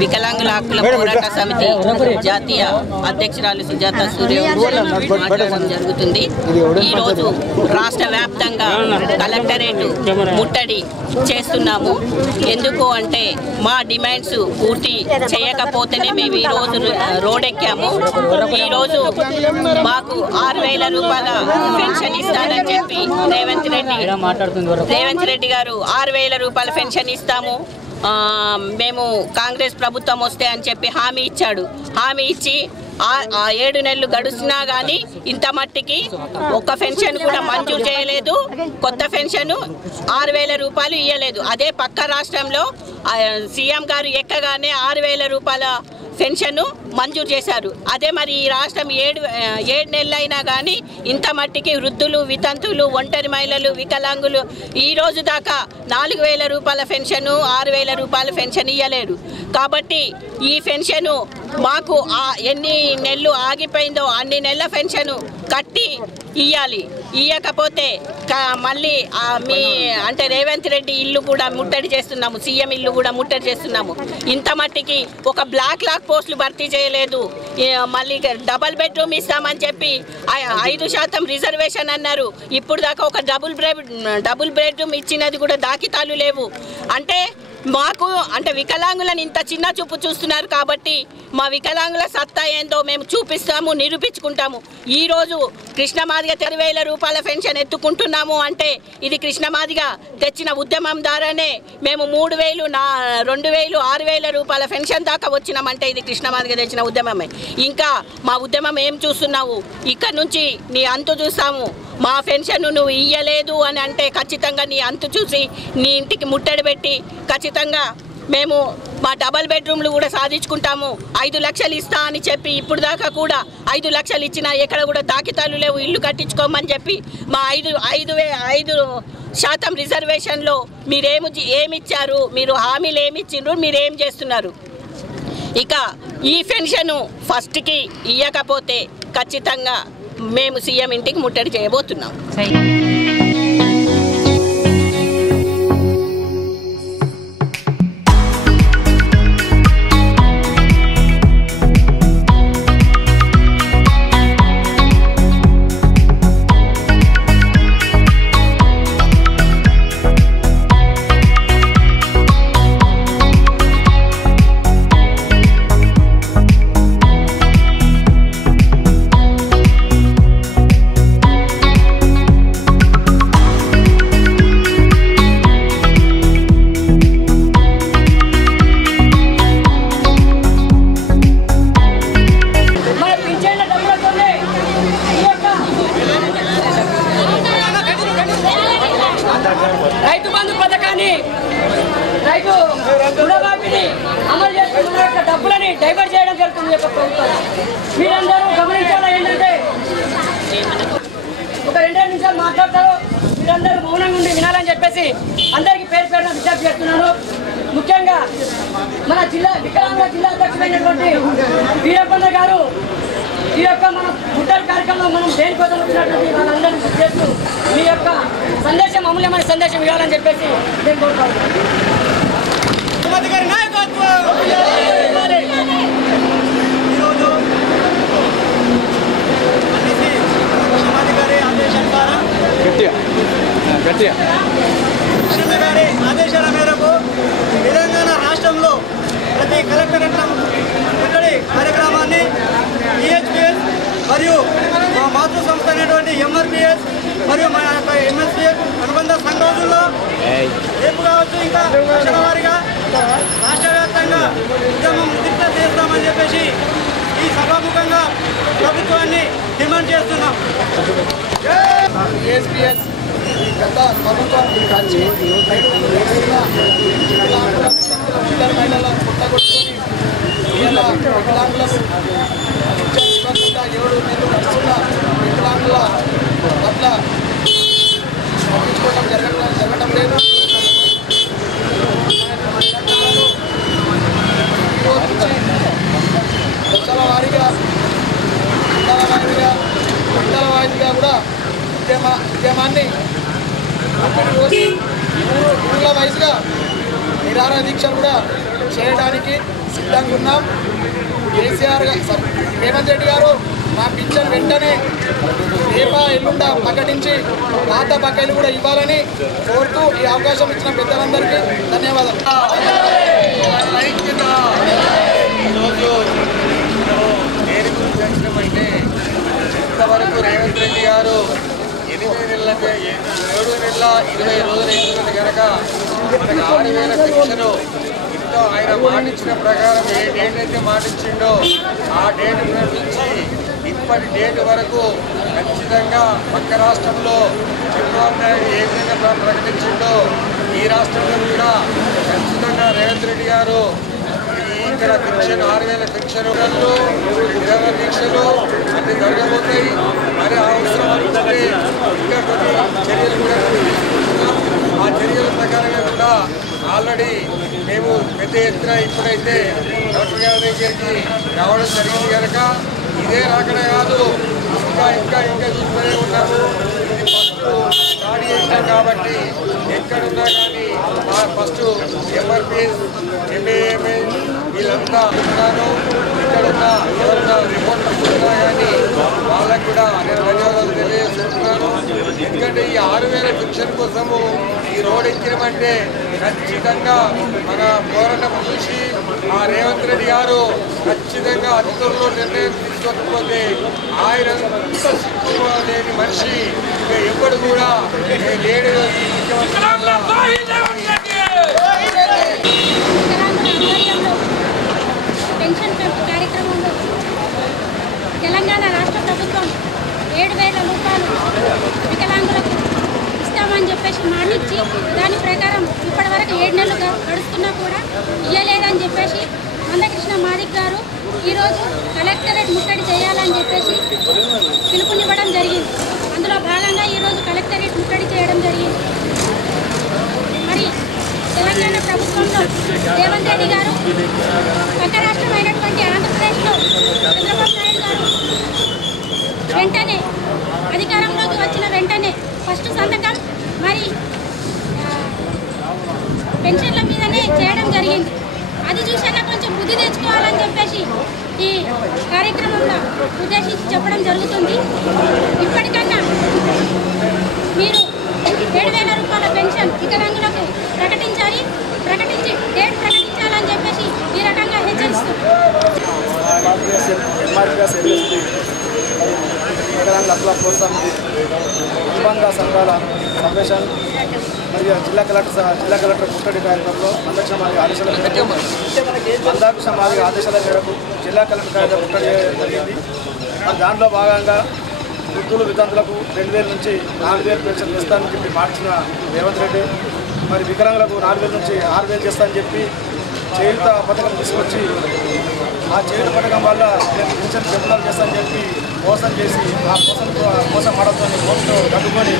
వికలాంగుల హక్కుల పోరాట సమితి జాతీయ అధ్యక్షురాలు సుజాత సూర్య మాట్లాడడం జరుగుతుంది. ఈరోజు రాష్ట్ర వ్యాప్తంగా కలెక్టరేట్ ముట్టడి చేస్తున్నాము. ఎందుకు అంటే మా డిమాండ్స్ పూర్తి చేయకపోతేనే మేము ఈరోజు రోడ్డెక్కాము. ఈరోజు మాకు 6,000 రూపాయల పెన్షన్ ఇస్తానని చెప్పి రేవంత్ రెడ్డి గారు 6,000 రూపాయల పెన్షన్ ఇస్తాము, మేము కాంగ్రెస్ ప్రభుత్వం వస్తే అని చెప్పి హామీ ఇచ్చాడు. హామీ ఇచ్చి 7 నెలలు గడుస్తున్నా కానీ ఇంత మట్టికి ఒక్క పెన్షన్ కూడా మంజూరు చేయలేదు. కొత్త పెన్షన్ 6,000 రూపాయలు ఇవ్వలేదు. అదే పక్క రాష్ట్రంలో సీఎం గారు ఎక్కగానే 6,000 రూపాయల పెన్షన్ మంజూరు చేశారు. అదే మరి ఈ రాష్ట్రం 7 నెలలైనా కానీ ఇంత మట్టికి వృద్ధులు, వితంతువులు, ఒంటరి మహిళలు, వికలాంగులు ఈ రోజు దాకా 4,000 రూపాయల పెన్షన్, 6,000 రూపాయల పెన్షన్ ఇవ్వలేరు. కాబట్టి ఈ పెన్షన్ మాకు ఎన్ని నెలలు ఆగిపోయిందో అన్ని నెలల పెన్షన్ కట్టి ఇవ్వాలి. ఇవ్వకపోతే మళ్ళీ మీ అంటే రేవంత్ రెడ్డి ఇల్లు కూడా ముట్టడి చేస్తున్నాము, సీఎం ఇల్లు కూడా ముట్టడి చేస్తున్నాము. ఇంత మట్టికి ఒక బ్లాక్ లాక్ పోస్టులు భర్తీ చేయలేదు. మళ్ళీ డబల్ బెడ్రూమ్ ఇస్తామని చెప్పి 5% రిజర్వేషన్ అన్నారు. ఇప్పుడు దాకా ఒక డబుల్ బెడ్రూమ్ ఇచ్చినది కూడా దాఖితాలు లేవు. అంటే మాకు అంటే వికలాంగులను ఇంత చిన్న చూపు చూస్తున్నారు. కాబట్టి మా వికలాంగుల సత్తా ఏందో మేము చూపిస్తాము, నిరూపించుకుంటాము. ఈరోజు కృష్ణమాదిగ 10,000 రూపాయల పెన్షన్ ఎత్తుకుంటున్నాము అంటే ఇది కృష్ణమాదిగ తెచ్చిన ఉద్యమం ద్వారానే మేము 3,000, 2,000, 6,000 రూపాయల పెన్షన్ దాకా వచ్చినామంటే ఇది కృష్ణమాదిగ తెచ్చిన ఉద్యమమే. ఇంకా మా ఉద్యమం ఏం చూస్తున్నావు, ఇక్కడ నుంచి నీ అంతు చూస్తాము. మా పెన్షన్ నువ్వు ఇయ్యలేదు అని అంటే ఖచ్చితంగా నీ అంతు చూసి నీ ఇంటికి ముట్టడి పెట్టి ఖచ్చితంగా మేము మా డబల్ బెడ్రూమ్లు కూడా సాధించుకుంటాము. 5 లక్షలు ఇస్తా అని చెప్పి ఇప్పుడు దాకా కూడా 5 లక్షలు ఇచ్చినా ఎక్కడ కూడా దాఖితాలు లేవు. ఇల్లు కట్టించుకోమని చెప్పి మా 5% రిజర్వేషన్లో ఏమిచ్చారు, మీరు హామీలు ఏమిచ్చిండ్రు, మీరేం చేస్తున్నారు? ఇక ఈ పెన్షన్ ఫస్ట్కి ఇవ్వకపోతే ఖచ్చితంగా మేము సీఎం ఇంటికి ముట్టడి చేయబోతున్నాం. నుండి వినాలని చెప్పేసి అందరికీ పేరు పేరున విజ్ఞప్తి చేస్తున్నాను. ముఖ్యంగా మన వికలాంగుల జిల్లా అధ్యక్షుడైనటువంటి వీరప్పన్న గారు ఈ యొక్క మన ముట్టడి కార్యక్రమంలో మనం దేనికోసం వచ్చినటువంటి వాళ్ళందరినీ చేస్తూ మీ యొక్క సందేశం అమూల్యమైన సందేశం ఇవ్వాలని చెప్పేసి నేను కోరుకుంటున్నాను. గారి ఆదేశాల మేరకు తెలంగాణ రాష్ట్రంలో ప్రతి కలెక్టరేట్ల ముట్టడి కార్యక్రమాన్ని ఈహెచ్పిఎస్ మరియు మా మాతృ సంస్థ అయినటువంటి ఎంఆర్పిఎస్ మరియు మా యొక్క ఎంఎస్పిఎస్ అనుబంధ సంఘాలలో రేపు కావచ్చు ఇంకా దశల వారీగా రాష్ట్ర వ్యాప్తంగా ఉద్యమం ఉద్రిక్తం చేస్తామని చెప్పేసి ఈ సభాముఖంగా ప్రభుత్వాన్ని డిమాండ్ చేస్తున్నాం. ఏఎస్పిఎస్ గత ప్రభుత్వం వచ్చి మహిళల పుట్టగొట్టుకొని వికలాంగులకు 7 నెలలు నడుస్తున్న వికలాంగుల పట్ల పట్టించుకోవడం జరగడం లేదు. దశల వారీగా మండల వారీగా కూడా ఉద్యమాన్ని రోజు ఊళ్ళ వయసుగా నిరాహార దీక్షలు కూడా చేయడానికి సిద్ధంగా ఉన్నాం. కేసీఆర్ రేవంత్ రెడ్డి గారు మా పింఛన్ వెంటనే రేపా ఎల్లుండ ప్రకటించి పాత బకాయిలు కూడా ఇవ్వాలని కోరుతూ ఈ అవకాశం ఇచ్చిన పెద్దలందరికీ ధన్యవాదాలు. ఇంతవరకు రేవంత్ రెడ్డి గారు 7 నెలల 20 రోజులు అవుతుంది కనుక మనకు 6,000 పెన్షను ఇంట్లో ఆయన మాటించిన ప్రకారం ఏ డేట్ అయితే మాటించిండో ఆ డేట్ నుంచి ఇప్పటి డేట్ వరకు ఖచ్చితంగా పక్క రాష్ట్రంలో చంద్రబాబు నాయుడు ఏ విధంగా ప్రకటించిండో ఈ రాష్ట్రంలో కూడా ఖచ్చితంగా రేవంత్ రెడ్డి గారు ఇక్కడ పెన్షన్ 6,000 పెన్షన్లు నిరాహార దీక్షలు అన్ని జరగబోతాయి. మరి అవసరం అనుకుంటే ఇంకా కొన్ని చర్యలు కూడా తీసుకుంటున్నాం. ఆ చర్యల ప్రకారంగా కూడా ఆల్రెడీ మేము పెద్ద ఎత్తున ఇప్పుడైతే కలెక్టర్ గారి దగ్గరికి రావడం జరిగింది కనుక ఇదే రాకనే కాదు ఇంకా చూస్తూనే ఉన్నాము. ఇది ఫస్ట్ స్టార్ట్ చేసినాం కాబట్టి ఎక్కడున్నా కానీ ఫస్ట్ ఎంఆర్పిఎస్ ఎంఏఎంఏ వీళ్ళంతా ఉన్నాను. ఇక్కడున్న ఎవరున్నా రిపోర్టర్స్ ఉన్నా కానీ వాళ్ళకు కూడా నేను ధన్యవాదాలు తెలియజేస్తున్నాను. ఎందుకంటే ఈ 6,000 పెన్షన్ కోసము ఈ రోడ్ ఎక్కినమంటే ఖచ్చితంగా మన పోరాటం చూసి ఆ రేవంత్ రెడ్డి గారు ఖచ్చితంగా అతి త్వరలో నిర్ణయం తీసుకోకపోతే ఆయన సిగ్గు లేని మనిషి ఎప్పుడు కూడా లేడు. పెన్షన్ కార్యక్రమంలో తెలంగాణ రాష్ట్ర ప్రభుత్వం 7,000 రూపాయలు వికలాంగులకు ఇస్తామని చెప్పేసి మాటిచ్చి దాని ప్రకారం ఇప్పటివరకు 7 నెలలు గడుస్తున్నా కూడా ఇయ్యలేదని చెప్పేసి మందకృష్ణ మాదిక్ గారు ఈరోజు కలెక్టరేట్ ముట్టడి చేయాలని చెప్పేసి పిలుపునివ్వడం జరిగింది. అందులో భాగంగా ఈరోజు కలెక్టరేట్ ముట్టడి చేయడం జరిగింది. మరి తెలంగాణ ప్రభుత్వంలో రేవంత్ రెడ్డి గారు పక్క రాష్ట్రమైనటువంటి ఆంధ్రప్రదేశ్లో చంద్రబాబు నాయుడు గారు వెంటనే అధికారంలోకి వచ్చిన వెంటనే ఫస్ట్ సంతకం మరి పెన్షన్ల మీదనే చేయడం జరిగింది. అది చూసాక కొంచెం బుద్ధి తెచ్చుకోవాలని చెప్పేసి ఈ కార్యక్రమంలో ఉద్దేశించి చెప్పడం జరుగుతుంది. ఇప్పటికన్నా మీరు 7,000 రూపాయల పెన్షన్ వికలాంగులకు ప్రకటించి డేట్ ప్రకటించాలని చెప్పేసి ఈ రకంగా హెచ్చరిస్తుంది. వికలాంగుల హక్కుల కోసం అనుబంధ సంఘాల సమావేశం మరియు జిల్లా కలెక్టర్ ముట్టడి కార్యక్రమంలో మందకృష్ణ మాదిగ ఆదేశాల మేరకు జిల్లా కలెక్టర్ కార్యాలయం ముట్టడి జరిగింది. మరి దాంట్లో భాగంగా వృద్ధులు వితంతులకు 2,000 నుంచి 4,000 పెన్షన్ ఇస్తానని చెప్పి మార్చిన రేవంత్ రెడ్డి మరి వికలాంగులకు 4,000 నుంచి 6,000 చేస్తానని చెప్పి చేయుత పథకం తీసుకొచ్చి ఆ చేయుత పథకం వల్ల నేను పింఛన్ పెంపుదల చేస్తానని చెప్పి మోసం చేసి ఆ మోసం మాటలతో ఓట్లు కట్టుకొని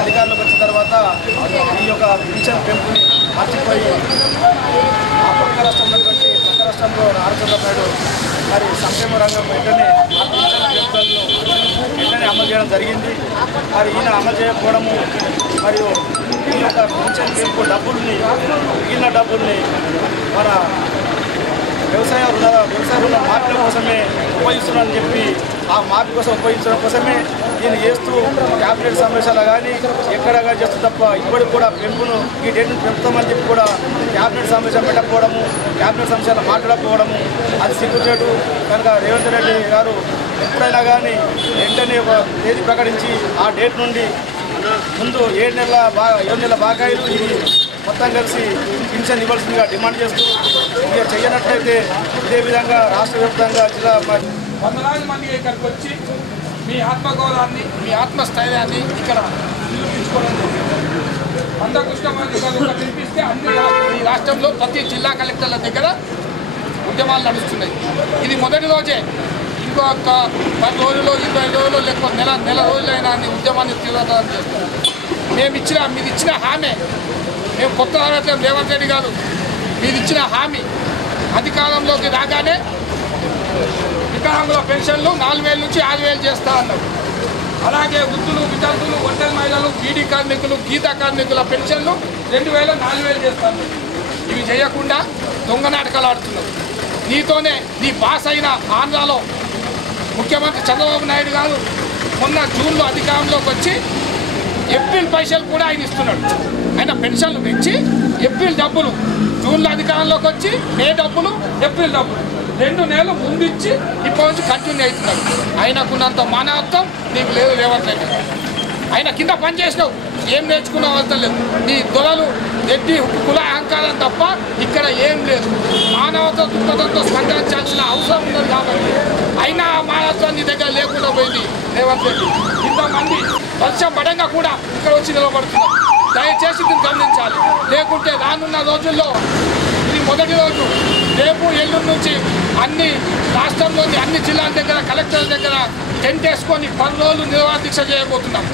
అధికారులకు వచ్చిన తర్వాత ఈ యొక్క పింఛన్ పెంపుని మర్చిపోయి ఆ పక్క రాష్ట్రంలో నారా చంద్రబాబు నాయుడు మరి సంక్షేమ రంగం వెంటనే ఆ పింఛన్ పెంపుదలను వెంటనే అమలు చేయడం జరిగింది. మరి ఈయన అమలు చేయకపోవడము మరియు ఈ యొక్క పింఛన్ పెంపు మిగిలిన డబ్బుల్ని మన వ్యవసాయ రుణ మార్పుల కోసమే ఉపయోగిస్తున్నారని చెప్పి ఆ మార్పు కోసం ఉపయోగించడం కోసమే దీన్ని చేస్తూ క్యాబినెట్ సమావేశాలు కానీ ఎక్కడగా చేస్తూ తప్ప ఇప్పటికి కూడా పెంపును ఈ డేట్ను పెంపుతామని చెప్పి కూడా క్యాబినెట్ సమావేశం పెట్టకపోవడము, క్యాబినెట్ సమావేశాలు మాట్లాడకపోవడము అది సిగ్గుచేటు. కనుక రేవంత్ రెడ్డి గారు ఎప్పుడైనా కానీ వెంటనే ఒక తేదీ ప్రకటించి ఆ డేట్ నుండి ముందు 7 నెలల బాకాయిలు ఇది మొత్తం కలిసి పింఛన్ ఇవ్వాల్సిందిగా డిమాండ్ చేస్తూ ఇక చేయనట్లయితే ఇదే విధంగా రాష్ట్ర వ్యాప్తంగా జిల్లా వందలాది మంది ఇక్కడికి వచ్చి మీ ఆత్మగౌరవాన్ని మీ ఆత్మస్థైర్యాన్ని ఇక్కడ నిరూపించుకోవడం అంధకృష్ణ వినిపిస్తే ఈ రాష్ట్రంలో ప్రతి జిల్లా కలెక్టర్ల దగ్గర ఉద్యమాలు నడుస్తున్నాయి. ఇది మొదటి రోజే. ఇంకొక 10 రోజులు 20 రోజులు లేకపోతే నెల రోజులైనా ఉద్యమాన్ని తీవ్రతరం చేస్తున్నాం. మీరు ఇచ్చిన హామీ మేము కొత్త రేవంత్ రెడ్డి గారు మీరు ఇచ్చిన హామీ అధికారంలోకి రాగానే వికలాంగుల పెన్షన్లు 4,000 నుంచి 6,000 చేస్తా అన్నారు. అలాగే వృద్ధులు, విద్యార్థులు, ఒంటరి మహిళలు, బీడీ కార్మికులు, గీతా కార్మికుల పెన్షన్లు 2,000, 4,000 చేస్తారు. ఇవి చేయకుండా దొంగ నాటకాలు ఆడుతున్నారు. నీతోనే నీ పాస్ అయిన ఆంధ్రాలో ముఖ్యమంత్రి చంద్రబాబు నాయుడు గారు మొన్న జూన్లో అధికారంలోకి వచ్చి ఏప్రిల్ పైసలు కూడా ఆయన ఇస్తున్నాడు. ఆయన పెన్షన్లు పెంచి ఏప్రిల్ డబ్బులు జూన్లో అధికారంలోకి వచ్చి మే డబ్బులు ఏప్రిల్ డబ్బులు 2 నెలలు ముందు ఇచ్చి ఇప్పటి నుంచి కంటిన్యూ అవుతున్నాడు. ఆయనకున్నంత మానవత్వం నీకు లేదు రేవంత్ రెడ్డి. ఆయన కింద పని చేసినావు, ఏం నేర్చుకున్న అవసరం లేదు. నీ దొరలు రెడ్డి కుల అహంకారం తప్ప ఇక్కడ ఏం లేదు. మానవత దృక్పథంతో స్పందించాల్సిన అవసరం ఉన్నది కాబట్టి అయినా ఆ మానవత్వం నీ దగ్గర లేకుండా పోయింది రేవంత్ రెడ్డి. ఇంతమంది వర్షం పడంగా కూడా ఇక్కడ వచ్చి నిలబడుతున్నారు. దయచేసి దీన్ని గమనించాలి. లేకుంటే రానున్న రోజుల్లో ఇది మొదటి రోజు, రేపు ఎల్లుండి నుంచి అన్ని రాష్ట్రంలోని అన్ని జిల్లాల దగ్గర కలెక్టర్ల దగ్గర టెంట్ వేసుకొని 10 రోజులు నిరవధిక్ష చేయబోతున్నాం.